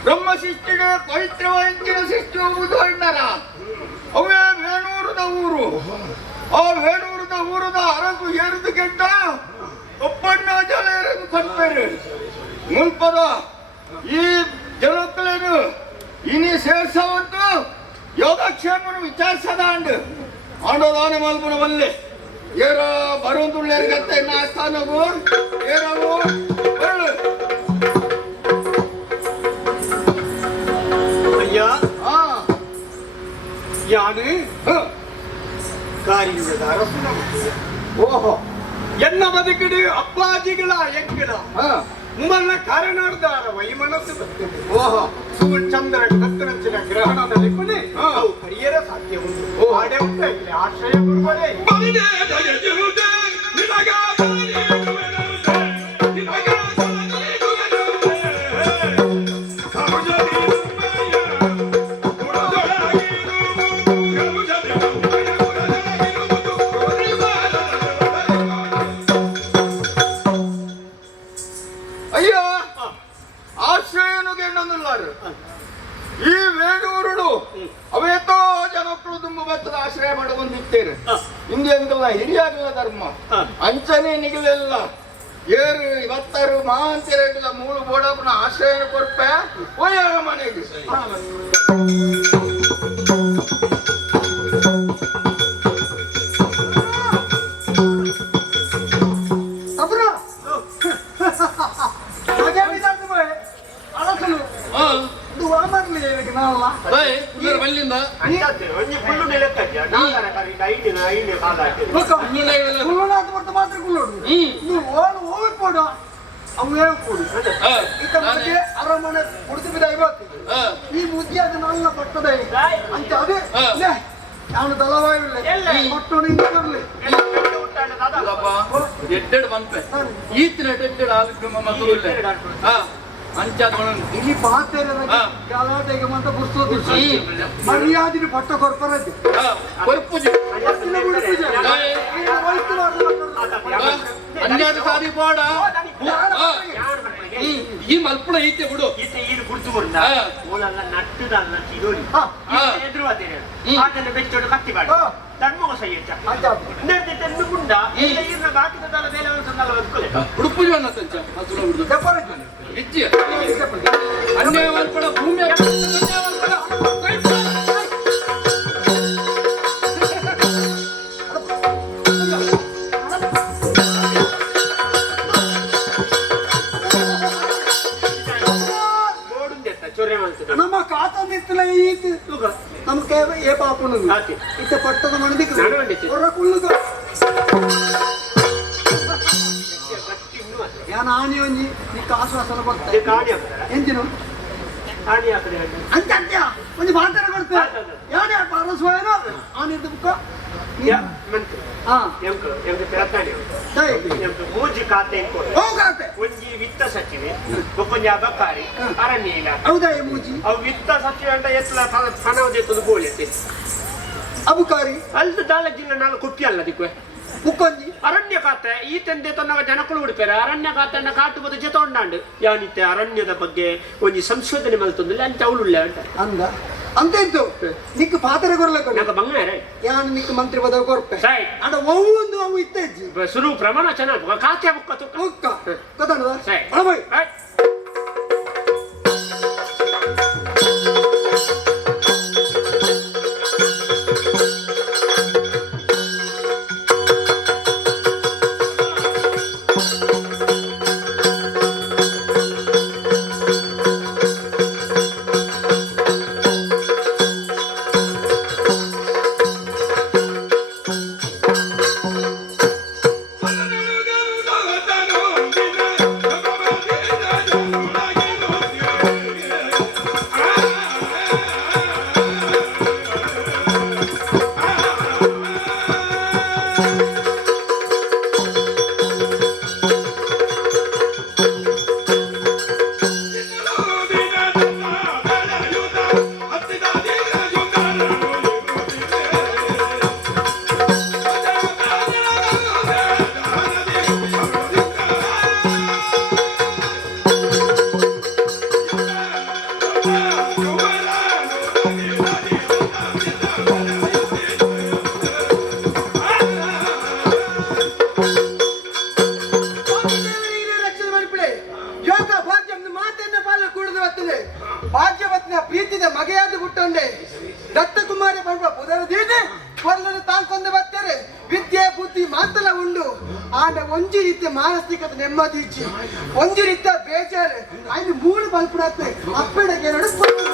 ಬ್ರಹ್ಮಶಿಷ್ಟಿಗೆ ಪವಿತ್ರವಾದ ಶಿಷ್ಟಿ ಹೋಗುವುದು ಅಣ್ಣರ ಅವೇ ವೇಣೂರದ ಊರು. ಆ ವೇಣೂರದ ಊರದ ಅರಸು ಏರುದು ಕೆಟ್ಟ ಒಪ್ಪಣ್ಣ ಜಲ ಏರದು ಕಟ್ಪೇರು ಮುಲ್ಪದ ಈ ಜನಕ್ಕಲೇನು ಇನಿ ಸೇರ್ಸವಂತು ಯೋಗಕ್ಷೇಮನು ವಿಚಾರಿಸದ ಅಂಡು ಆಂಡೋದಾನ ಮಲ್ಪನ ಬಲ್ಲೆ ಏರ ಬರುವಂತುಳ್ಳೇರ್ಗತ್ತೆ ನಾ ಸ್ಥಾನವು ಏರವು ಬರಲು ಯಾನು ಕಾರ್ಯದ ಅರಸನ ಓಹೋ ಎನ್ನ ಬದುಕಿಡು ಅಪ್ಪಾಜಿಗಳ ಎಂಕಿಡ ಮುಮ್ಮನ್ನ ಕಾರಣಾರ್ದಾರ ವೈಮನಸ್ಸು ಬರ್ತದೆ. ಓಹೋ ಚಂದ್ರ ಕತ್ತರಂಚಿನ ಗ್ರಹಣದಲ್ಲಿ ಕೊನೆ ಅವು ಹರಿಯರ ಸಾಧ್ಯ ಉಂಟು ಆಡೆ ಉಂಟಾಗಿದೆ ಆಶ್ರಯ ಗುರುಗಳೇ ಈ ವೇಣೂರುಡು ಅವೇತೋ ಜನಕ್ಕಳು ತುಂಬ ಬೆತ್ತದ ಆಶ್ರಯ ಮಾಡಿ ಬಂದಿತ್ತೇರು ಹಿಂದೆ ಅಂಗಲ್ಲ ಹಿರಿಯಾಗಲ್ಲ ಧರ್ಮ ಅಂಚನೆ ನಿಗಲೆಲ್ಲ ಏರು ಇವತ್ತಾರು ಮಹಾಂತಿರಲ್ಲ ಮೂಳು ಬೋಡಪ್ಪನ ಆಶ್ರಯ ಕೊಡ್ಪೆ ಹೋಯಾಗ ಮನೆಗೆ ಅರಮನೆ ಕುಡಿದು ಬಿದ ಈ ಮುದ್ದೆ ಅದು ನನ್ನ ಬರ್ತದೆ ಅಂತ ಅದೇ ನಾನು ದಳವಾಯಿಲ್ಲ ಎಡ್ಡೆಡ್ ಬಂಪೆ ಈತಿನ ಎಡ್ಡೆಡ್ ಆಲಕ್ರಮ ಮಕ್ಕಳು ಇಲ್ಲಿ ಗಲಾಟೆಗೆ ಮಾತ್ರ ಬುರ್ಸೋದು ಮರ್ಯಾದಿನ ಪಟ್ಟ ಕೊರ್ಪರದ್ದು ಅನ್ಯಾದ ಸಾರಿ ಬಾಡ ಈ ಮಲ್ಪುಳ ಈತೆ ಬಿಡು ಇದು ಕುಡಿದು ಕೊಡ್ದ ನಟ್ಟದಲ್ಲ ಚಿರೋಡಿ ಎದುರು ಅದನ್ನು ಬೆಚ್ಚೋಡು ಕತ್ತಿ ಬಾಡ ತನ್ಮಗ ಸಯ್ಯಚ್ಚ ನೆಡ್ದಿಟ್ಟು ಗುಂಡ ಇರ್ನ ಬಾಕಿದ ತಲ ಬೇಲೆ ಸಂದಲ್ಲ ಬದುಕಲೆ ಉಡುಪು ಜೀವನ ಸಂಚ ಮಸುಲ ಬಿಡು ಹೆಚ್ಚಿ ಅನ್ಯಾಯ ಮಲ್ಪುಳ ಭೂಮಿ ನಮ್ಮ ಕಾತಂದಿತ್ತಲ ಈತು ನಮ್ಗೆ ಏ ಪಾಪನು ಇತ್ತ ಪಟ್ಟದ ಮನದಿಕ್ಕೆ ಹೊರ ಕುಳ್ಳುಗ ಯಾನ ಆಣಿ ಒಂಜಿ ನಿಕ್ಕ ಆಶ್ವಾಸನ ಕೊಡ್ತಾರೆ ಎಂಜಿನು ಅಂತ್ಯ ಅಂತ್ಯ ಒಂಜಿ ಮಾತಾಡ ಕೊಡ್ತಾರೆ ಯಾವ್ದೇ ಪರಸ್ವಯನ ಆನಿದ್ದ ಬುಕ್ಕ ಮೂಜಿ ಖಾತೆ ಒಂಜಿ ವಿತ್ತ ಸಚಿವೆ ಒಕ್ಕೊಂಜಿ ಅಬಕಾರಿ ಅರಣ್ಯ ಇಲಾಖೆ ಹೌದಾ ಮೂಜಿ ಅವು ವಿತ್ತ ಸಚಿವೆ ಅಂತ ಎತ್ತಲ ಹಣವದೆತ್ತದು ಗೋಳಿತೆ ಅಬಕಾರಿ ಅಲ್ಲಿ ದಾಳ ಜಿಲ್ಲೆ ನಾಲ್ಕು ಕುಪ್ಪಿ ಅಲ್ಲ ದಿಕ್ವೆ ಮುಕ್ಕೊಂಜಿ ಅರಣ್ಯ ಖಾತೆ ಈ ತಂದೆ ತನ್ನ ಜನಕ್ಕಳು ಹುಡುಕ್ತಾರೆ ಅರಣ್ಯ ಖಾತೆಯನ್ನ ಕಾಟುವುದು ಜೊತೆ ಉಂಡಾಂಡು ಯಾನಿತ್ತೆ ಅರಣ್ಯದ ಬಗ್ಗೆ ಒಂಜಿ ಸಂಶೋಧನೆ ಮಲ್ತೊಂದಿಲ್ಲ ಅಂತ ಅವಳು ಅಂದ ಅಂತ ಇತ್ತು ನಿಕ್ಕ ಪಾತ್ರೆ ಕೊರ್ಲಕ್ಕ ಬಂಗಾರ ಯಾನ್ ನಿಕ್ಕ ಮಂತ್ರಿ ಪದವಿ ಕೊರ್ಪೆ ಅಡ ಒಂದು ಅವು ಇತ್ತಜ್ಜಿ ಶುರು ಪ್ರಮಾಣ ಚೆನ್ನಾಗಿ ಖಾತೆ ಮುಕ್ಕ ಗೊತ್ತಾನದ ಒಳಬೈ ದತ್ತಕುಮಾರಿ ಬರುವ ಪುದರ ದೀದಿ ಕೊಲ್ಲನ್ನು ತಾಂಕೊಂದು ಬರ್ತಾರೆ ವಿದ್ಯೆ ಬುದ್ಧಿ ಮಾತಲ್ಲ ಉಂಡು ಆಂಡ ಒಂಜಿ ರೀತಿಯ ಮಾನಸಿಕತೆ ನೆಮ್ಮದಿ ಇಚ್ಚಿ ಒಂಜಿ ರೀತಿಯ ಬೇಜಾರು ಐದು ಮೂರು ಬಲ್ಪುಡತ್ತೆ ಅಪ್ಪೆಡೆಗೆ ನಡುಸ್ಕೊಂಡು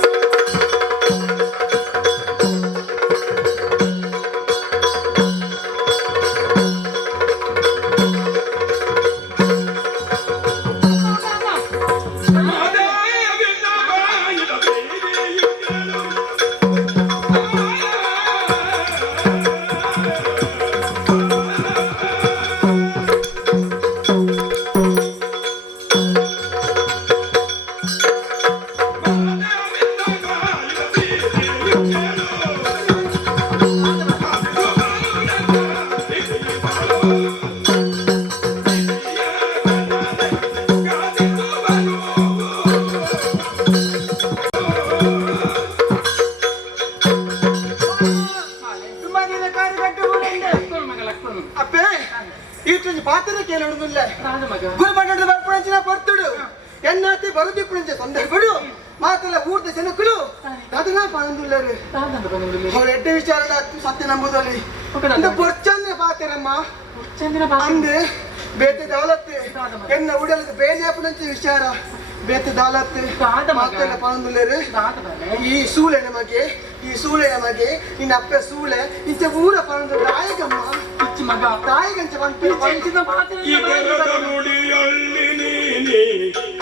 ಅಪ್ಪೆ ಇಟ್ಟು ಪಾತ್ರ ಕೇಳೋದಿಲ್ಲ ಗುರುಮಂಡಲದ ಬರ್ಪುಣಂಚಿನ ಬರ್ತುಡು ಎನ್ನಾತಿ ಬರುದಿಪ್ಪುಣಂಚ ಸಂದರ್ಭಡು ಮಾತಲ್ಲ ಊರ್ದ ಜನಕ್ಕಳು ಅದನ್ನ ಪಣಂದುಲ್ಲರು ಅವ್ರ ಎಡ್ಡೆ ವಿಚಾರದ ಸತ್ಯ ನಂಬುದಲ್ಲಿ ಪೊರ್ಚಂದ್ರ ಪಾತ್ರಮ್ಮ ಅಂದೆ ಬೇತೆ ದಾಲತ್ತೆ ಎನ್ನ ಉಡಲದ ಬೇನೆ ವಿಚಾರ ಬೇತೆ ದಾಲತ್ತೆ ಮಾತೆಲ್ಲ ಪಣಂದುಲ್ಲರು ಈ ಸೂಳೆ ನಮಗೆ ನಿನ್ನ ಅಪ್ಪ ಸೂಳೆ ಇಂಚ ಊರ ಪಣಂದು ದಾಯಗಮ್ಮ ತಾಯಿಗಂಚ ಪಂಚಿನ ಇದರದ ನುಡಿಯಲ್ಲಿ ನೀನಿ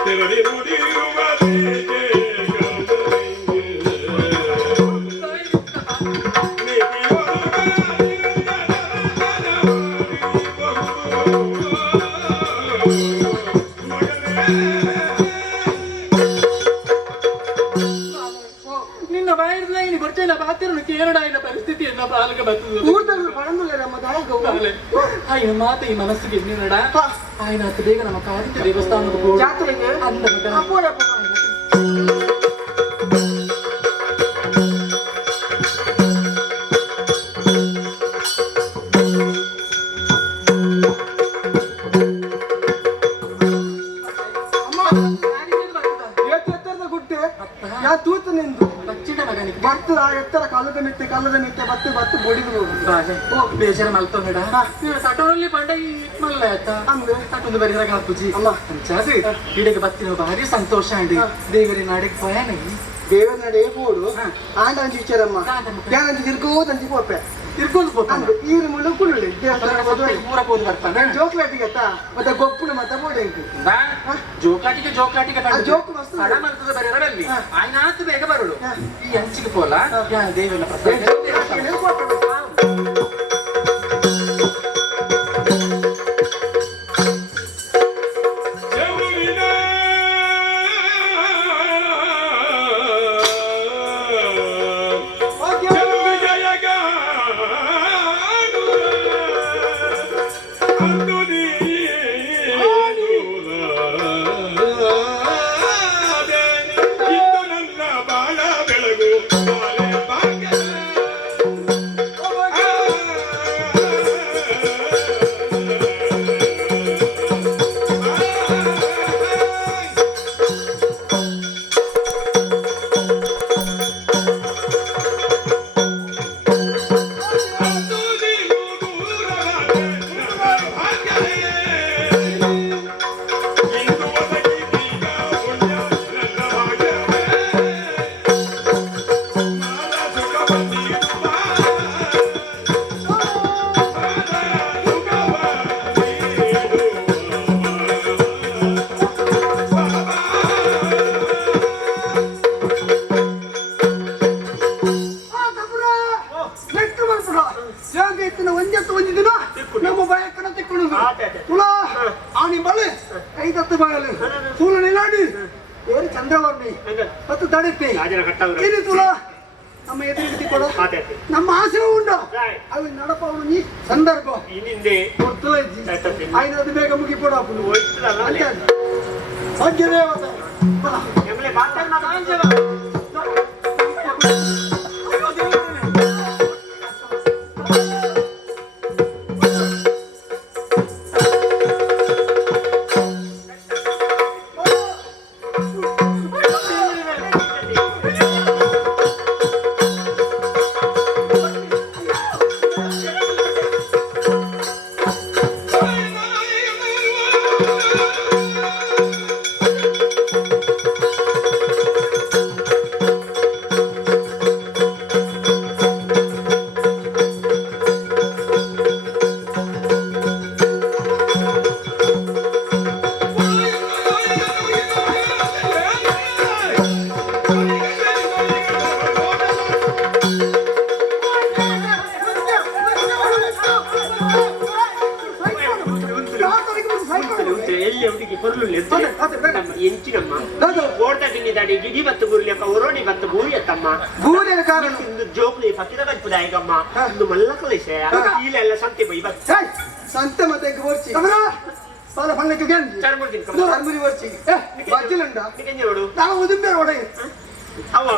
ತೆರಳಿ ನುಡಿಯುವುದೇ ನಿನ್ನ ಬಾಯಿರ್ದ ಇಲ್ಲಿ ಬರ್ಚೇನ ಬಾತಿರನು ಕೇರಡಾಯಿನ ಪರಿಸ್ಥಿತಿಯನ್ನ ಪಾಲಕ ಬರ್ತದೆ ಊರ್ದವರು ಪಣಂದುಲ್ಲ ನಮ್ಮ ದಾಯಗವು ఆయన మాత ఈ మనస్సుకి ఎన్నినడా ఆయన అతి ಬೇಗ ನಮ್ಮ ಕಾರಿತ ದೇವಸ್ಥಾನದ ಗೋಳು ಜಾತ್ರೆಗೆ ಅಲ್ಲ ಮಗ ಅಪ್ಪೋಯಪ್ಪ ಯಾ ತೂತ ನಿಂದು ಬಚ್ಚಿದ ಮಗನಿಗೆ ಬತ್ತು ಆ ಎತ್ತರ ಕಲ್ಲದ ಮಿತ್ತೆ ಬತ್ತು ಬೊಡಿದು ಬಾಜೆ ಬೇಜಾರ ಮಲ್ತೋನಡ ನೀನು ಸಟೋನಲ್ಲಿ ಪಂಡ ಈ ಮಲ್ಲ ಆಯ್ತ ಅಂದು ಸಟೊಂದು ಬರಿದಾಗ ಹಾಪುಜಿ ಅಮ್ಮ ಅಂಚಾದು ಇಡೆಗೆ ಬತ್ತಿನ ಭಾರಿ ಸಂತೋಷ ಅಂಡಿ ದೇವರಿ ನಾಡಿಗೆ ಪಯಣಗಿ ದೇವರ ನಡೆ ಪೋಡು ಆಂಡ ಅಂಜಿ ವಿಚಾರಮ್ಮ ಯಾನ್ ಅಂಜಿ ತಿರ್ಗೋದಂಜಿ ಪೋಪೆ ತಿರ್ಕೊಂಡು ಅಂದು ಈರು ಮುಳ್ಳು ಕುಳ್ಳಿ ದೇವಸ್ಥಾನ ಪೂರ ಹೋಗಿ ಬರ್ತಾನೆ ಜೋಕ್ಲಾಟಿಗೆ ಮತ್ತೆ ಗೊಪ್ಪುನ ಮತ್ತೆ ಬೋಡೆ ಜೋಕಾಟಿಗೆ ಆ ಜೋಕು ಮಸ್ತ್ ಹಣ ಮಲ್ತದ ಬರೆಯರಲ್ಲಿ ఆయన ಆತು ಬೇಗ ಬರಳು ಈ ಅಂಚಿಗೆ ಪೋಲ ದೇವನ ನಮ್ಮ ಬಾಯಕನ ತಿಕ್ಕೊಂಡು ತುಳಾ ಅವನಿ ಬಳೆ ಐದತ್ತು ಬಾಳಲು ತುಳ ನಿಲಾಡಿ ಏರಿ ಚಂದ್ರವರ್ಣಿ ಮತ್ತು ತಡಿತಿ ಇದು ತುಳಾ ನಮ್ಮ ಎದುರಿಗೆ ಕೊಡು ನಮ್ಮ ಆಸೆ ಉಂಟು ಅవి ನಡಪವನು ನೀ ಸಂದರ್ಭ ಗೊತ್ತಲ್ಲ ಇದ್ದಿ ಐನದು ಬೇಗ ಮುಗಿಪೋಡು ಭಾಗ್ಯದೇವತೆ పొరులు లేదు ఎంచినమ్మ ఓడత తిన్నిదాడి గిడి బత్తు గురి యొక్క ఒరోడి బత్తు బూరి ఎత్తమ్మ ಗೂರಿನ ಕಾರಣ ಇಂದು ಜೋಕ್ಲಿ ಪತ್ತಿದ ಕಲ್ಪದಾಯಗಮ್ಮ ಇಂದು ಮಲ್ಲಕಲೇಶಯ ಇಲ್ಲೆಲ್ಲ ಸಂತೆ ಬೈ ಬತ್ ಸಂತೆ ಮತ್ತೆ ಗೋರ್ಚಿ ಕಮರ ಪಾಲ ಪಣ್ಣಕ್ಕೆ ಗಂಜಿ ಚರ್ಮುರಿ ತಿನ್ಕ ಅರ್ಮುರಿ ವರ್ಚಿ ಬಜ್ಜಿಲಂಡ ನಿಕಂಜೆ ನೋಡು ನಾವು ಉದುಂಬೆ ಒಡೆ ಅವ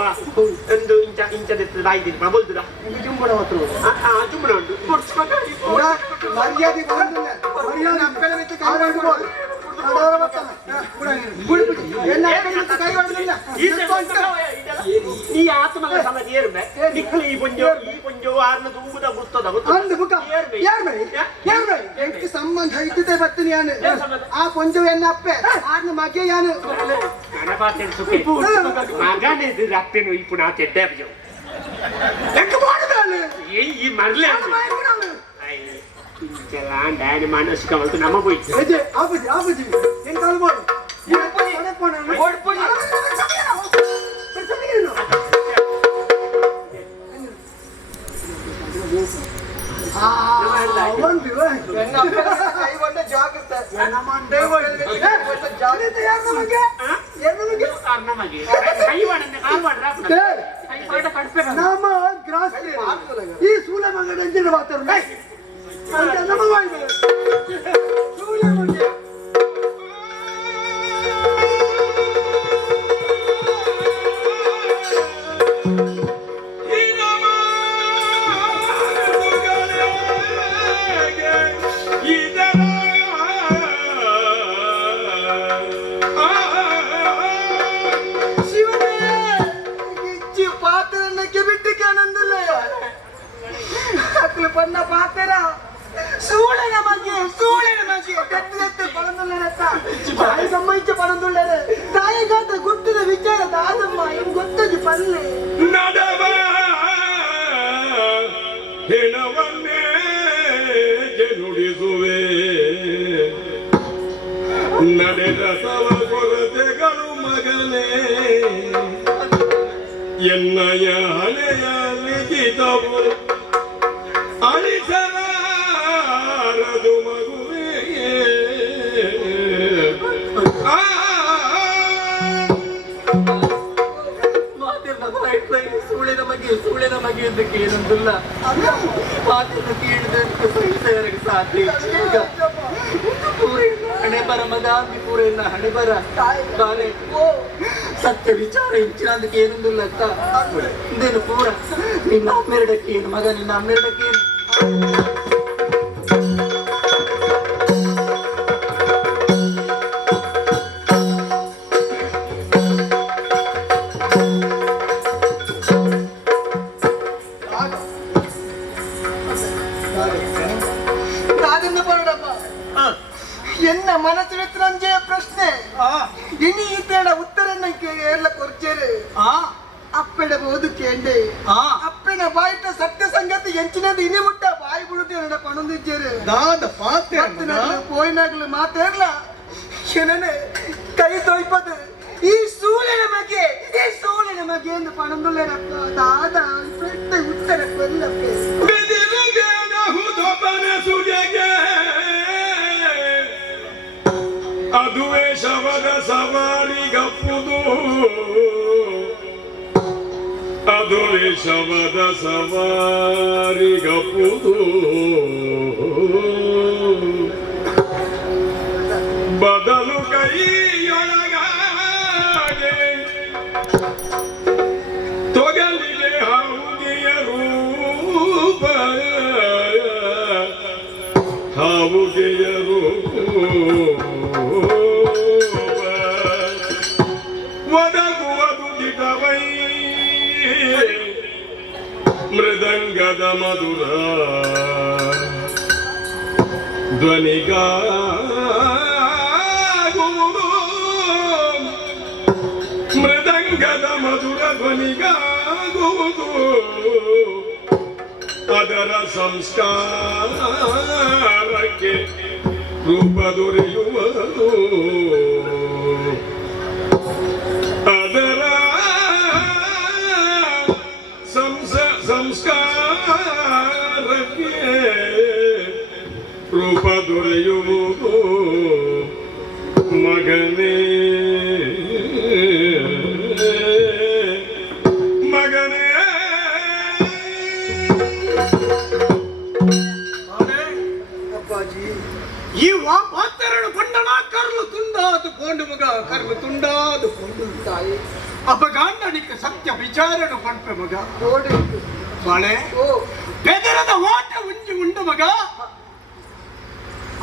ಒಂದು ಇಂಚ ದೆತ್ತು ಬಾಯಿದಿನ ಪ್ರಬೋಲ್ದುಡ ಜುಂಬಡ ಹೊತ್ತು ಜುಂಬಡ ಉಂಟು ಕೊಡ್ಸ್ಬೇಕಾಗಿ ಮರ್ಯಾದೆ ಬಂದಿಲ್ಲ ಮರ್ಯಾದೆ ಅಪ್ಪಳ ಮೆತ್ತೆ ಕೈ ಮಾಡ್ಬೋದು ನಡವರ ಬತ್ತನ ಗುಡಿಬಿಡಿ ಎನ್ನ ಅಪ್ಪಳ ಮೆತ್ತೆ ಕೈ ಮಾಡ್ಲಿಲ್ಲ ಈ ಆತ್ಮಗಳ ಸಮಾಧಿ ಏರ್ಬೆ ನಿಕ್ಕಲು ಈ ಪುಂಜೋ ಆರ್ನ ತುಂಬುದ ಗುರ್ತದ ಅಂದು ಬುಕ ಏರ್ಬೆ ಎಂಕಿ ಸಂಬಂಧ ಇದ್ದಿದೆ ಬತ್ತಿನಿ ಯಾನು ಆ ಪುಂಜು ಎನ್ನ ಅಪ್ಪೆ ಆರ್ನ ಮಗೆ ಯಾನು ಗಣಪಾತನ ಸುಖೆ ಮಗನೇ ರಾತ್ರಿನು ಈ ಪುನಃ ತೆಡ್ಡೆ ಬಜೋ ಎಂಕ ಮಾಡದಾನೆ ಈ ಮರ್ಲೆ ಇಂಚಲಾಂಡ ಮಾನಸಿಕ ಬಂತು ನಮ್ಮ ಹೋಯ್ತು ಅಜೆ ಆಪಜಿ ಏನ್ ಕಾಲ್ ಮಾಡು ಈ ಅಪ್ಪನಿ ಓಡ್ಪುಜಿ ಈ ಸೂಲ ಮಗನ ಎಂಜಿನ ಮಾತಾಡ ಗುಟ್ಟಿದ ವಿಚಾರ ದಾದಮ್ಮ ಇನ್ ಗೊತ್ತದು ಪಲ್ಲೆ ನಡವ ಹೆಣವನ್ನೇ ನುಡಿಸುವೆ ನಡೆದ ತವ ಕೊರತೆಗಳು ಮಗನೇ ಎನ್ನಯ ಹಣೆಯ ಲಿಖಿತವು ಅಳಿಸಲಾರದು ಮಗುವೇ ಸೂಳೆ ನಮಗೆ ಇದಕ್ಕೆ ಏನಂತಿಲ್ಲ ಮಾತಿನ ಕೇಳಿದಂತೆ ಸಹಿಸೋರಿಗೆ ಸಾಧ್ಯ ಹಣೆ ಬರ ಮಗ ಅಂಬಿ ಪೂರ ಇಲ್ಲ ಹಣೆ ಬರ ಬಾಲೆ ಸತ್ಯ ವಿಚಾರ ಹೆಚ್ಚಿನದಕ್ಕೆ ಏನಂದಿಲ್ಲ ಅತ್ತ ಇದೇನು ಪೂರ ನಿನ್ನ ಅಮ್ಮೆರಡಕ್ಕೆ ಏನು ಮಗ ನಿನ್ನ ಅಮ್ಮೆರಡಕ್ಕೆ ಏನು ಎನ್ನ ಮನಸ್ಸಿನ ಪ್ರಶ್ನೆ ಇನಿ ಈತೇಡ ಉತ್ತರ ಏರ್ಲ ಕೊರ್ಚೇರು ಅಪ್ಪೆಡ ಬೋದು ಕೇಂಡೆ ಅಪ್ಪೆನ ಬಾಯಿಟ ಸತ್ಯ ಸಂಗತಿ ಎಂಚಿನದು ಇನಿ ಮುಟ್ಟ ಬಾಯಿ ಬಿಡುತ್ತೆ ನನ್ನ ಪಣೊಂದಿದ್ದೇರು ಪೋಯಿನಾಗ್ಲು ಮಾತೇರ್ಲ ಶನನೆ ಕೈ ತೊಯ್ಪದು ಈ ಸೂಳೆನ ಮಗೆ ಎಂದು ಪಣೊಂದುಲ್ಲೇನಪ್ಪ ದಾದ ಉತ್ತರ ಕೊಲ್ಲಪ್ಪೆ ಅದುವೇ ಶವದ ಸವಾರಿಗಪ್ಪುದು ಅದುವೇ ಶವದ ಸವಾರಿಗಪ್ಪುದು ಬದಲು ಕೈಯೊಳಗಾಗೆ ತೊಗಲಿಗೆ ಹಾವುಗೆಯ ರೂಪ ಹಾವುಗೆಯ ರೂಪ ಒದಗುವುದು ದಿಟವೈ ಮೃದಂಗದ ಮಧುರ ಧ್ವನಿಗಾಗುವುದು ಮೃದಂಗದ ಮಧುರ ಧ್ವನಿಗಾಗುವುದು ಅದರ ಸಂಸ್ಕಾರಕ್ಕೆ ರೂಪ ದೊರೆಯುವುದು ಅದರ ಸಂಸ್ಕಾರಕ್ಕೆ ರೂಪ ದೊರೆಯುವುದು ಮಗ ಈ ವಾಪಾತ್ತೆರಡು ಪಂಡನ ಕರ್ಲು ತುಂಡಾದು ಪೋಂಡು ಮಗ ಕರ್ಲು ತುಂಡಾದು ಪೋಂಡು ಅಪಗಾಂಡನಿಕ ಸತ್ಯ ವಿಚಾರನು ಪಂಪೆ ಮಗ ಬಾಳೆ ಬೆದರದ ಓಟ ಉಂಜಿ ಉಂಡು ಮಗ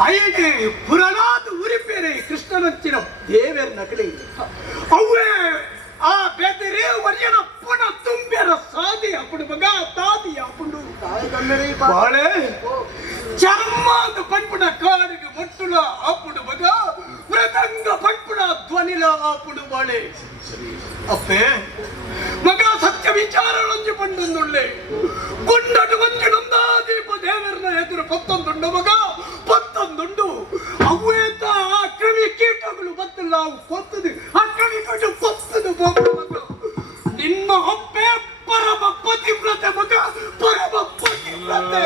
ಐಗೆ ಪುರನಾದ ಉರಿಪೇರೆ ಕೃಷ್ಣನಂಚಿನ ದೇವರ ನಕಲಿ ಅವೇ ಆ ಬೆದರೇ ವರ್ಯನ ಪುಣ ತುಂಬ್ಯರ ಸಾದಿ ಅಪ್ಪಡು ಮಗ ತಾದಿ ಅಪ್ಪುಂಡು ಬಾಳೆ ಚರ್ಮದ ಪಂಪುಡ ಕಾಡಿಗೆ ಮಟ್ಟುಳ ಅಪ್ಪುಡು ಮಗ ಮೃದಂಗ ಪಂಪುಡ ಧ್ವನಿಲ ಅಪ್ಪುಡು ಬಾಳೆ ಅಪ್ಪೆ ಮಗ ಸತ್ಯ ವಿಚಾರಗಳೊಂದು ಪಂಡೊಂದುಳ್ಳೆ ಗುಂಡಡು ಮಂಜುಡೊಂದ ದೀಪ ದೇವರನ್ನ ಎದುರು ಪತ್ತೊಂದುಂಡು ಮಗ ಪತ್ತೊಂದುಂಡು ಅವೇತ ಆ ಕ್ರಿಮಿ ಕೀಟಗಳು ಬತ್ತಲ್ಲ ಅವು ಕೊತ್ತದು ಆ ಕ್ರಿಮಿ ಕೀಟ ಕೊತ್ತದು ಮಗ ನಿನ್ನ ಅಪ್ಪೆ ಪರಮ ಪತಿವ್ರತೆ ಮಗ ಪರಮ ಪತಿವ್ರತೆ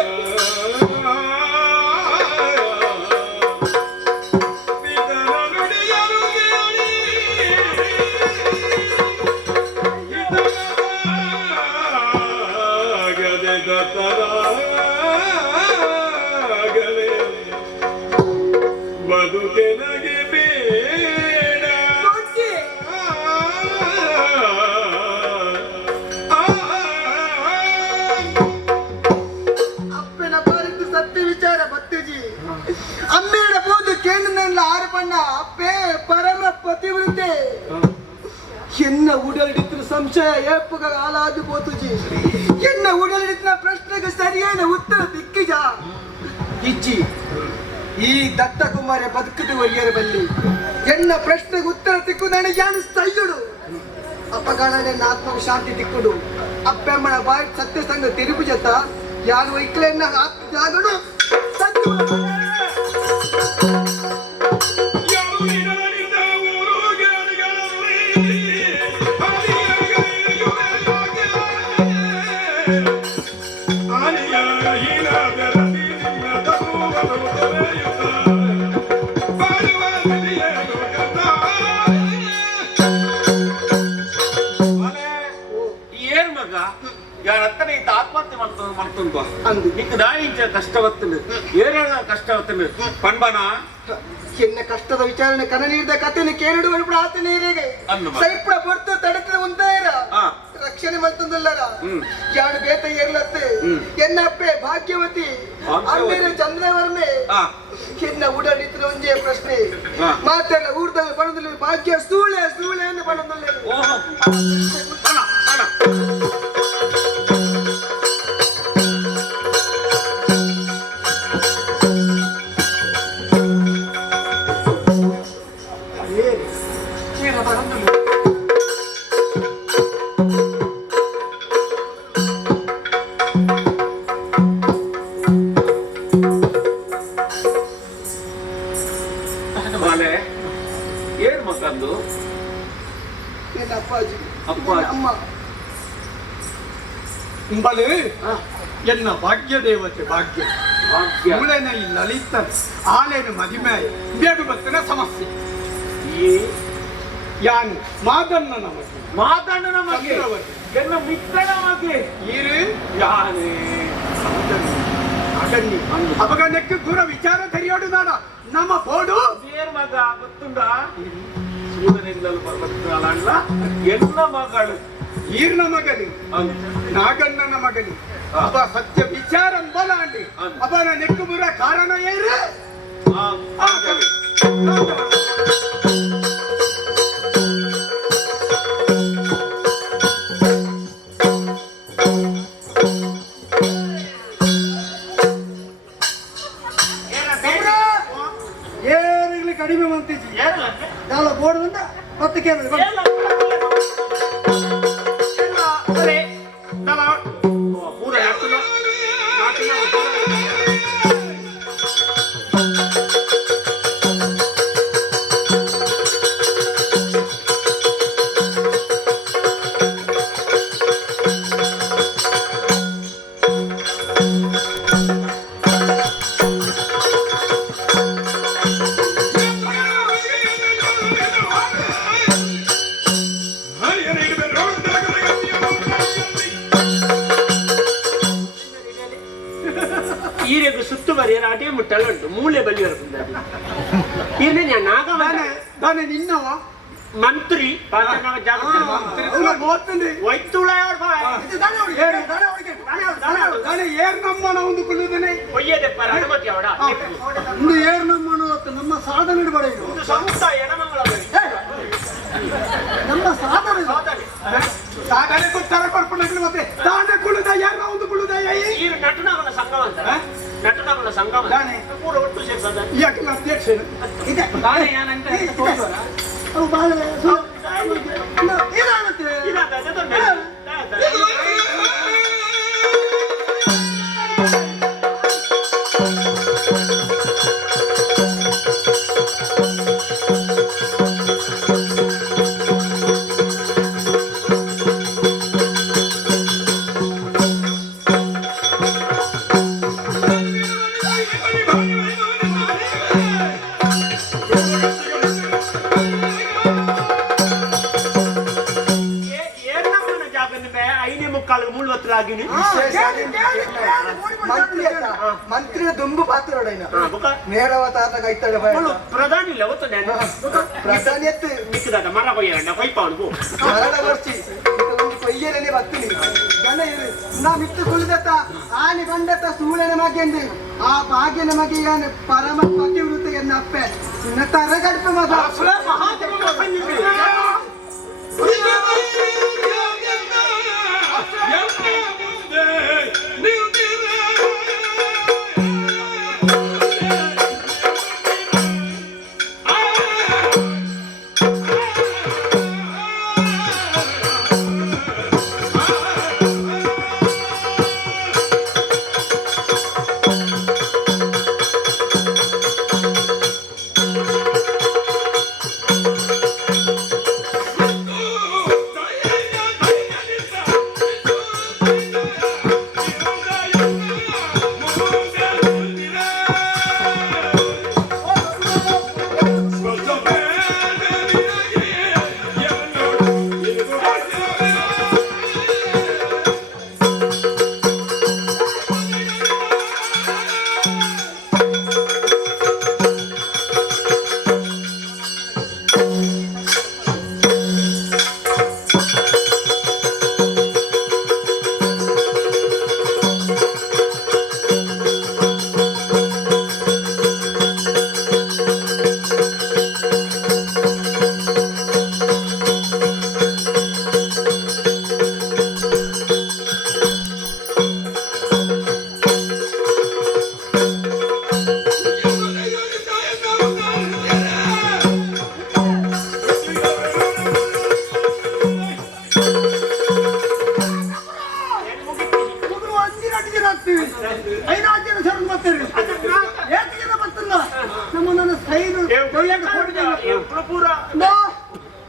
ಬದುಕೆನಗೆ ಬೇಡ ಅಪ್ಪನ ಬಾರಿದ್ದು ಸತ್ಯ ವಿಚಾರ ಬತ್ತುಜಿ ಅಮ್ಮೇಡ ಬೋದು ಕೇಂದ್ರ ಆರು ಬಣ್ಣ ಅಪ್ಪೆ ಪರಮ ಪತಿವೃತೆ ಎನ್ನ ಉಡಲಿಡಿತ್ರ ಸಂಶಯ ಏಪಗ ಆಲಾದು ಬೋತುಜಿ ಎನ್ನ ಉಡಲಿಡಿತ್ರ ಪ್ರಶ್ನೆಗೆ ಸರಿಯಾದ ಉತ್ತರ ದಿಕ್ಕಿಜ ಇಜ್ಜಿ ಈ ದತ್ತ ಕುಮಾರ ಬದುಕದು ಒಲಿಯರ ಬಲ್ಲಿ ಎನ್ನ ಪ್ರಶ್ನೆಗೆ ಉತ್ತರ ದಿಕ್ಕು ನನಗೆ ಯಾನು ಸೈಯುಡು ಅಪ್ಪಗಾಣ ನನ್ನ ಆತ್ಮಕ್ಕೆ ಶಾಂತಿ ದಿಕ್ಕುಡು ಅಪ್ಪಮ್ಮನ ಬಾಯಿ ಸತ್ಯ ಸಂಘ ತಿರುಪು ಜತ ಯಾರು ಇಕ್ಲೆನ್ನ ಜಾಗಡು ಸತ್ಯ ಪಂಬನ ಎನ್ನ ಕಷ್ಟದ ವಿಚಾರಣೆ ಕನ ನೀಡಿದ ಕಥೆನ ಕೇಳಿಡು ಆತ ನೀರಿಗೆ ಸೈಪ್ರ ಬರ್ತು ತಡೆತದ ಉಂಟಾಯರ ರಕ್ಷಣೆ ಮಾಡ್ತಂದಲ್ಲರ ಯಾರು ಬೇತ ಏರ್ಲತ್ತೆ ಎನ್ನ ಅಪ್ಪೆ ಭಾಗ್ಯವತಿ ಅಮ್ಮೇರೆ ಚಂದ್ರವರ್ಮೆ ಎನ್ನ ಉಡಾಡಿತ್ರ ಒಂಜೆ ಪ್ರಶ್ನೆ ಮಾತೆಲ್ಲ ಊರ್ದಾಗ ಪಡೆದಲ್ಲಿ ಭಾಗ್ಯ ಸೂಳೆ ಸೂಳೆ ಎಂದು ಪಡೆದಲ್ಲಿ ಏನ್ ಮಕ್ಕಂದು ಅಪ್ಪಾಜಿ ಅಮ್ಮ ಇಂಬಲು ಎನ್ನ ಭಾಗ್ಯ ದೇವತೆ ಭಾಗ್ಯ ಮೂಳೆನ ಈ ಲಲಿತ ಆಲೇನು ಮದಿಮೆ ಬೇಗ ಬತ್ತಿನ ಸಮಸ್ಯೆ ಯಾನು ಮಾದಣ್ಣನ ಮಗೆ ಮಾತಾಡೋಣ ಮಗೆ ಎನ್ನ ಮಿಕ್ಕಣ ಮಗೆ ಈರು ಯಾರೇ ಅಗನ್ನಿ ಅಪಗ ನೆಕ್ಕ ದೂರ ವಿಚಾರ ತೆರೆಯೋಡು ನಾಡ ನಮ್ಮ ಬೋಡು ಏರ್ ಮಗ ಗೊತ್ತುಂಡ ಸೂರ್ಯನಿಂದಲೂ ಬರ್ಬತ್ತಲ್ಲ ಎನ್ನ ಮಗಳು ಈರ್ನ ಮಗನಿ ನಾಗಣ್ಣನ ಮಗನಿ ಅಪ ಸತ್ಯ ವಿಚಾರ ಬಲಾಂಡಿ ಅಪನ ನೆಕ್ಕು ಬುರ ಕಾರಣ ಏರು ಏರಿಗ್ಲಿ ಕಡಿಮೆ ಮಂತಿಜಿ ನಾಳೆ ಬೋರ್ಡ್ ಬಂದ ಮತ್ತೆ ಕೇಳಿ ಈರೆಗು ಸುತ್ತು ಬರಿಯರ ಅದೇ ಮುಟ್ಟಲ್ಲ ಉಂಟು ಮೂಲೆ ಬಲಿ ಬರ್ತದೆ ಇರ್ನೇ ನಾನು ನಾಗ ದಾನೆ ನಿನ್ನವ ಮಂತ್ರಿ ಪಾಚಕ ವೈದ್ಯುಳ ದಾನೆ ಏರ್ ನಮ್ಮನ ಒಂದು ಕುಳ್ಳುದನೆ ಒಯ್ಯದೆ ಪರ ಅನುಮತಿ ಅವಡ ಒಂದು ಏರ್ ನಮ್ಮನ ನಮ್ಮ ಸಾಧನೆ ಬಡ ಒಂದು ಸಂಸ್ಥೆ ಎಡಮಂಗಳ ನಮ್ಮ ಸಾಧನೆ ಸಾಧನೆ ತರ ಕೊಡ್ಕೊಂಡು ಮತ್ತೆ ದಾನೆ ಕುಳ್ಳುದ ಯಾರ ಒಂದು ಕುಳ್ಳುದ ಈ ನಟನವನ ಸಂಘವ ಅಂತ ನಟನವನ ಸಂಘವ ಪೂರ ಒಟ್ಟು ಸೇರ್ಸದ ಯಾಕೆ ಅಧ್ಯಕ್ಷ ಇದೆ ದಾನೆ ಏನಂತ ತೋರಿಸೋಣ ಅವು ಬಾಳ ಇದಾಗುತ್ತೆ ಮಂತ್ರಿ ದುಂಬು ಪಾತ್ರ ನೇರವ ತಾತ ಕೈತಾಳೆ ಪ್ರಧಾನಿ ಇಲ್ಲ ಗೊತ್ತ ಪ್ರಧಾನಿ ಎತ್ತು ಮಿಕ್ಕದಾದ ಮರ ಕೊಯ್ಯಣ್ಣ ಕೊಯ್ಪ ಅವನು ಮರಣ ಬರ್ಚಿ ಕೊಯ್ಯಲೇ ಬರ್ತೀನಿ ಜನ ಇರು ನಾ ಮಿತ್ತು ಕುಳಿದತ್ತ ಆನೆ ಬಂದತ್ತ ಸೂಳನ ಮಗೆಂದು ಆ ಭಾಗ್ಯನ ಮಗೆ ಪರಮ ಪತಿ ವೃತ್ತ ಎನ್ನ ಅಪ್ಪೆ ಇನ್ನ ತರ ಗಡ್ಪ ಮಗ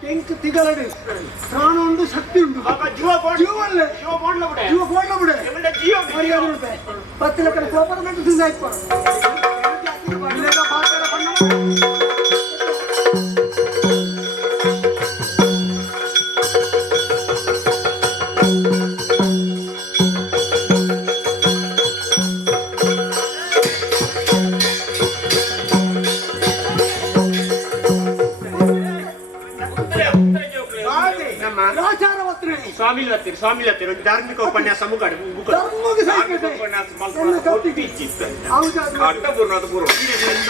ಎಂಕ್ ತಿಗಳಡು ಪ್ರಾಣ ಉಂಟು ಶಕ್ತಿ ಉಂಟು ಜೀವಲ್ಲ ಜೀವ ಬೋಡ್ಲ ಬಿಡೆ 10 ಲಕ್ಷ ಕೋಪರ ಮೆಟ್ಟು ತಿಂದಾಯ್ತು ಸ್ವಾಮಿ ಧಾರ್ಮಿಕ ಉಪನ್ಯಾಸ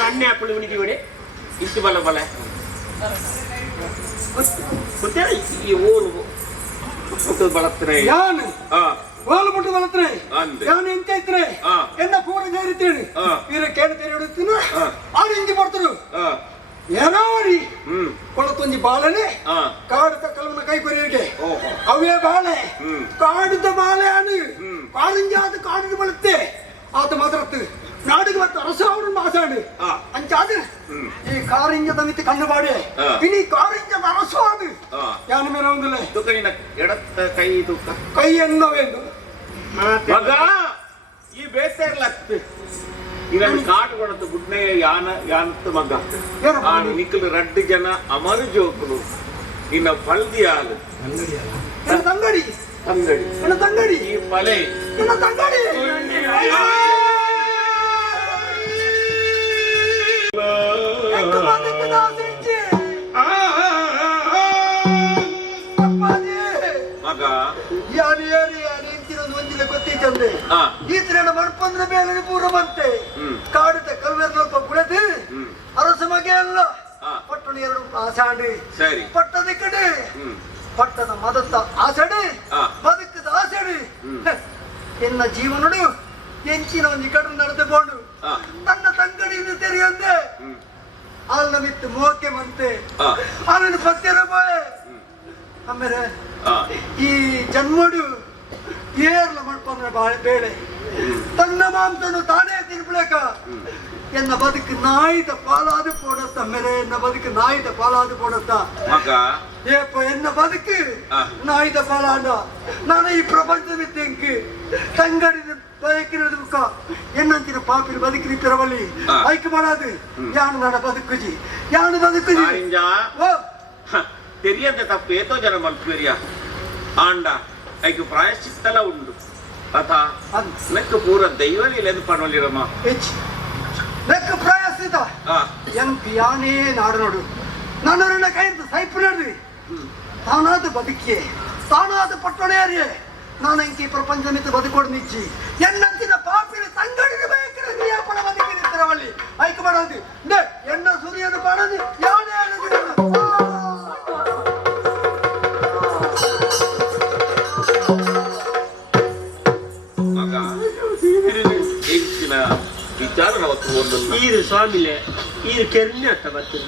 ಅನ್ಯ ಪುಳಿವಣಿಗೆ ಇಷ್ಟು ಬಲ ಬಲ ಈ ಊರು ಬಳತ್ರೆ ಓಲು ಬಿಟ್ಟು ಬಲತ್ರೆ ಯಾನು ಎಂತ ಇದ್ರೆ ಎನ್ನ ಪೂರ ಸೇರಿತ್ತೇಳಿ ಇರ ಕೇಳ್ತೇನೆ ಹಿಡಿತೀನಿ ಅವ್ರು ಹಿಂದಿ ಬರ್ತಾರೆ ಏನಾರಿ ಕೊಳತೊಂಜಿ ಬಾಳನೆ ಕಾಡುತ್ತ ಕಲವನ ಕೈ ಕೊರಿಯರಿಗೆ ಅವೇ ಬಾಳೆ ಕಾಡುತ್ತ ಬಾಳೆ ಅನು ಕಾರಿಂಜಾದ ಕಾಡಿನ ಬಳುತ್ತೆ ಆತ ಮಾತ್ರತ್ತು ನಾಡಿಗೆ ಬರ್ತ ರಸ ಅವರು ಮಾಸಾಡು ಅಂಚಾದ ಈ ಕಾರಿಂಜದ ಮಿತಿ ಕಣ್ಣು ಬಾಡಿ ಇನಿ ಕಾರಿಂಜದ ರಸ ಅದು ಯಾನ ಮೇಲೆ ಒಂದಿಲ್ಲ ಎಡತ್ತ ಕೈ ತೂಕ ಕೈ ಎನ್ನವೆಂದು ಮಗ ಈ ಬೇಸರ್ಲತ್ತು ಇರನ್ನು ಕಾಡು ಕೊಡತ್ತು ಗುಡ್ನೆ ಯಾನತ್ ಮಗ ನಿಕ್ಕಲು ರಡ್ಡು ಜನ ಅಮರು ಜೋಕುಲು ಇನ್ನ ಪಲ್ದಿ ಆಲು ತಂಗಡಿ ತಂಗಡಿ ತಂಗಡಿ ಈ ಮಲೆ ತಂಗಡಿ ಚಂದೆ ಆ. ಈತನ ಮಡ್ಪಂದ್ರ ಮೇಲೆ ಪೂರ ಬಂತೆ ಕಾಡಿದ ಕಲ್ವೇರ್ ಸ್ವಲ್ಪ ಬುಡದು ಅರಸ ಮಗೆ ಅಲ್ಲ ಪಟ್ಟಣ ಎರಡು ಆಸಾಂಡಿ ಸರಿ ಪಟ್ಟದ ಕಡೆ ಪಟ್ಟದ ಮದತ್ತ ಆಸಡಿ ಬದುಕದ ಆಸಡಿ ಎನ್ನ ಜೀವನಡು ಎಂಚಿನ ಒಂದು ಕಡೆ ನಡೆದುಕೊಂಡು ತನ್ನ ತಂಗಡಿಯನ್ನು ತೆರೆಯಂದೆ ಅಲ್ಲ ಮಿತ್ತು ಮೋಕೆ ಮಂತೆ ಅವನು ಪತ್ತೆರ ಬಾಯ್ ಆಮೇಲೆ ಈ ಜನ್ಮಡು ಏರ್ಲ ಮಾಡ್ಕೊಂಡ್ರೆ ಬಾಳೆ ಬೇಳೆ ತನ್ನ ಮಾಂಸನು ತಾನೇ ತಿನ್ಬಿಡಕ ಎನ್ನ ಬದುಕು ನಾಯಿದ ಪಾಲಾದ ಪೋಡತ್ತ ಮೇಲೆ ಎನ್ನ ಬದುಕು ನಾಯಿದ ಪಾಲಾದ ಪೋಡತ್ತ ಮಗ ಏಪ ಎನ್ನ ಬದುಕು ನಾಯಿದ ಪಾಲಾಂಡ ನಾನು ಈ ಪ್ರಪಂಚದ ತೆಂಕು ತಂಗಡಿದ ಬಯಕಿರೋದಕ್ಕ ಎನ್ನಂತಿನ ಪಾಪಿನ ಬದುಕಿನ ತಿರವಲ್ಲಿ ಐಕ್ ಮಾಡಾದು ಯಾನು ನನ್ನ ಬದುಕುಜಿ ಯಾನು ಬದುಕುಜಿ ಓ తెలియదు తప్పు ఏదో జన మల్పేరియా ఆండ ఐకు ప్రాయశ్చిత్తల ఉండు అత నెక్కు పూర దైవని లేదు పనవలిరమా ಹೆಚ್ಚು ಲೆಕ್ಕ ಪ್ರಯಾಸಿತ ಎಂಕ್ ಯಾನೇ ನಾಡನೋಡು ನನ್ನ ಕೈಯಿಂದ ಸೈಪು ನಡೆದು ತಾನಾದ ಬದುಕಿಯೇ ತಾನಾದ ಪಟ್ಟಣೇರಿಯೇ ನಾನು ಎಂಕಿ ಪ್ರಪಂಚ ಮಿತ್ತು ಬದುಕೋಡು ನಿಚ್ಚಿ ಎನ್ನಂತಿನ ಪಾಪಿನ ತಂಗಡಿನ ಬೇಕಿನ ಕ್ರಿಯಾಪಣ ಬದುಕಿನ ತೆರವಲ್ಲಿ ಐಕ್ ಮಾಡೋದು ಎನ್ನ ಸೂರ್ಯನ ಮಾಡೋದು ಯಾನೇ మగ ఏంచిన విచారణ వస్తు ಒಂದನ್ನ ಇದು ಸ್ವಾಮಿಲೆ ಇದು ಕೆರ್ನೆ ಅಂತ ಬರ್ತದೆ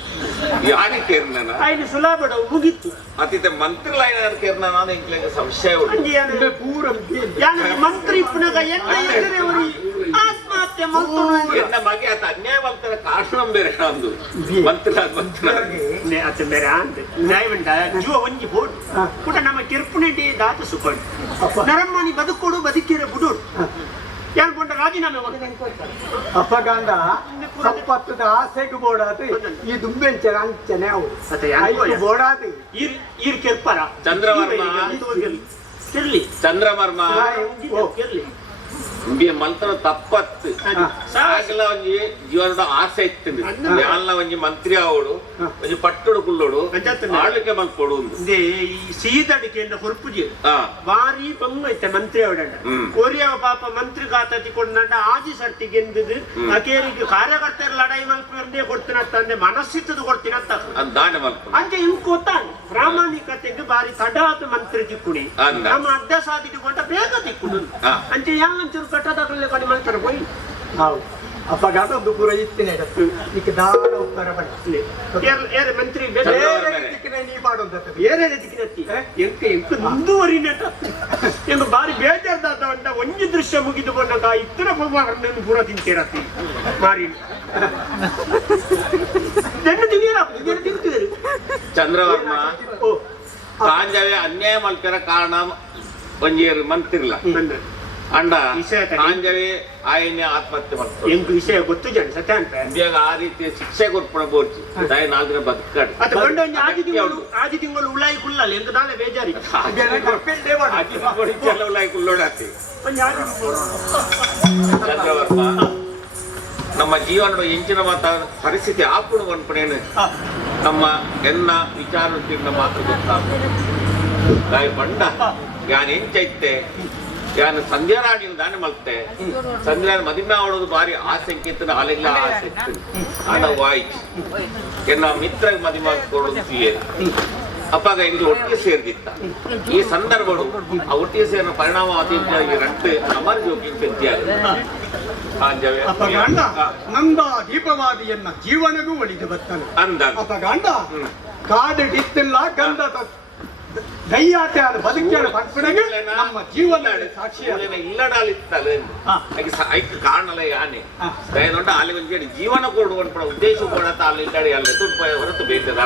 ಯಾನಿ ಕೇರ್ನನ ಆಯ್ತು ಸುಲಭಡ ಮುಗಿತ್ತು ಅತಿತೆ ಮಂತ್ರಿಲೈನ ಕೇರ್ನನ ಇಂಕ್ಲೆಗೆ ಸಂಶಯ ಉಂಟು ಅಂಜಿ ಯಾನು ಪೂರ ಯಾನು ಮಂತ್ರಿ ಇಪ್ಪನಗ ಎನ್ನ ಎದುರೇ ಉರಿ ಆತ್ಮಹತ್ಯೆ ಮಾಡ್ಕೊಂಡು ಎನ್ನ ಮಗೆ ಅತ ಅನ್ಯಾಯ ಮಾಡ್ತಾರೆ ಕಾರಣ ಬೇರೆ ಅಂದು ಮಂತ್ರಿ ನೆ ಅತ ಬೇರೆ ಅಂತೆ ನ್ಯಾಯವಂಡ ಜೀವ ಒಂಜಿ ಬೋಡು ಕೂಡ ನಮ್ಮ ಕೆರ್ಪುನೆಟಿ ದಾತ ಸುಕೊಂಡು ನರಮ್ಮನಿ ಬದುಕೋಡು ಬದುಕಿರ ಬುಡೋಡು ಯಾರು ಕೊಂಡ ರಾಜೀನಾಮೆ ಅಪಗಾಂಡ ಸಂಪತ್ತದ ಆಸೆಗೆ ಬೋಡಾದು ಈ ದುಂಬೆಂಚರ ಅಂಚನೆ ಅವು ಐದು ಬೋಡಾದು ಈರ್ ಕೆರ್ಪರ ಚಂದ್ರವರ್ಮ ಕೆರ್ಲಿ ಚಂದ್ರವರ್ಮ ಕೆರ್ಲಿ ಇಂಬಿಯ ಮಂತ್ರ ತಪ್ಪತ್ತು ಆಗಲ ಒಂಜಿ ಜೀವನದ ಆಸೆ ಇತ್ತಿಂದು ಯಾಲ್ನ ಒಂಜಿ ಮಂತ್ರಿ ಆವೋಡು ಒಂಜಿ ಪಟ್ಟುಡು ಕುಲ್ಲೋಡು ಆಳ್ವಿಕೆ ಮಲ್ಪೋಡು ಈ ಸೀದಡಿಕೆ ಹೊರಪುಜಿ ಬಾರಿ ಬೊಮ್ಮೈತೆ ಮಂತ್ರಿ ಅವಡಂಡ ಕೊರಿಯಾ ಪಾಪ ಮಂತ್ರಿ ಖಾತಾ ತಿಕೊಂಡ ಆಜಿ ಸರ್ತಿ ಗೆಂದದು ಅಕೇರಿಗೆ ಕಾರ್ಯಕರ್ತರ ಲಡಾಯಿ ಮಲ್ಪೇ ಕೊಡ್ತೀನಂತ ಮನಸ್ಸಿತ್ತದು ಕೊಡ್ತೀನಂತ ದಾಂಡೆ ಮಲ್ಪ ಅಂಚೆ ಹಿಂಗ್ ಗೊತ್ತಾಗ ಪ್ರಾಮಾಣಿಕತೆಗೆ ಬಾರಿ ತಡಾದ ಮಂತ್ರಿ ತಿಕ್ಕುಣಿ ನಮ್ಮ ಅಡ್ಡ ಸಾಧಿಕೊಂಡ ಬೇಗ ತಿಕ್ಕುಡು ಅಂಚೆ ಹೆಂಗಂಚೂರು ಕಟ್ಟದಾಗಲೇ ಕಡಿಮೆ ಮಾಡ್ತಾರೆ ಹೋಯ್ ಹೌದು ಅಪಘಾತ ಒಂದು ಪೂರ ಇತ್ತಿನ ಇದಕ್ಕೆ ದಾಳ ಉತ್ತರ ಬರ್ತದೆ ಏರೆ ಮಂತ್ರಿ ನೀ ಮಾಡೋದು ಬೇರೆ ದಿಕ್ಕಿನತ್ತಿ ಎಂಕ ಎಂಕ ಮುಂದುವರಿನಟ ಎಂಕ ಬಾರಿ ಬೇಜಾರ್ದಾದ ಅಂತ ಒಂಜಿ ದೃಶ್ಯ ಮುಗಿದು ಬಂದಾಗ ಇತರ ಪೂರ್ವಗಳನ್ನು ಪೂರ ತಿಂತೀರತ್ತಿ ಮಾರಿ ಜನ ತಿಂತೀರಿ ಚಂದ್ರವರ್ಮ ಕಾಂಜವೇ ಅನ್ಯಾಯ ಮಲ್ಪರ ಕಾರಣ ಒಂಜೇರು ಮಂತ್ರಿಲ್ಲ ಅಂಡ ಕಾಂಜವೇ ಆಯನ್ನೇ ಆತ್ಮಹತ್ಯೆ ಮಾಡ್ತಾರೆ ಎಂಕು ವಿಷಯ ಗೊತ್ತು ಜನ ಸತ್ಯ ಅಂತ ಬೇಗ ಆ ರೀತಿ ಶಿಕ್ಷೆ ಕೊಟ್ಬಿಡ ಬೋರ್ಚಿ ತಾಯಿ 4 ದಿನ ಬದುಕಾಡಿ ಅದು ಕೊಂಡ ಆಜಿ ತಿಂಗಳು ಉಳ್ಳಾಯಿ ಕುಲ್ಲಲ್ಲ ಎಂಕ ನಾಳೆ ಬೇಜಾರಿ ಉಳ್ಳಾಯಿ ಕುಲ್ಲೋಡಾತಿ ಚಂದ್ರವರ್ಮ ನಮ್ಮ ಜೀವನದ ಎಂಚಿನ ಮಾತ ಪರಿಸ್ಥಿತಿ ಆಪುಣ ಅನ್ಪಣೇನು ನಮ್ಮ ಎನ್ನ ವಿಚಾರ ತಿಂದ ಮಾತು ಗೊತ್ತಾಗ ಗಾಯ ಬಂಡ ಯಾನ್ ಎಂಚೈತೆ ಯಾನ್ ಸಂಧ್ಯಾರಾಣಿನ ದಾನ ಮಲ್ತೆ ಸಂಧ್ಯಾರಾಣಿ ಮದುವೆ ಆಡೋದು ಬಾರಿ ಆಸೆ ಇತ್ತು ಅಲ್ಲೆಲ್ಲ ಆಸೆ ಇತ್ತು ಹಣ ವಾಯ್ಸ್ ಎನ್ನ ಮಿತ್ರ ಮದುವೆ ಕೊಡೋದು ಅಪ್ಪಾಗ ಇಲ್ಲಿ ಒಟ್ಟಿಗೆ ಸೇರ್ದಿತ್ತ ಈ ಸಂದರ್ಭಗಳು ಆ ಒಟ್ಟಿಗೆ ಸೇರಿನ ಪರಿಣಾಮ ಅತಿಯಾಗಿ ರಟ್ಟು ಅಮರ ಜೋಗಿ ಅಪಗಾಂಡ ನಂದ ದೀಪವಾದಿಯನ್ನ ಜೀವನಗೂ ಒಳಿದು ಬರ್ತನು ಅಂದ ಅಪಗಾಂಡ ಕಾಡು ಡಿತ್ತಿಲ್ಲ ಗಂಧ ದಯ್ಯಾತೆ ಆದ ಬದುಕಿನ ಪಂಪಣೆಗೆ ನಮ್ಮ ಜೀವನ ಸಾಕ್ಷಿ ಇಲ್ಲಡಾಲಿತ್ತಲ್ಲ ಐಕ್ ಕಾರಣಲ್ಲ ಯಾನೆ ದಯದೊಂಡ ಅಲ್ಲಿ ಒಂದು ಜೀವನ ಕೊಡುವ ಉದ್ದೇಶ ಕೂಡ ಅಲ್ಲಿ ಇದ್ದಾಡಿ ಅಲ್ಲಿ ಹೊರತು ಬೇಸದ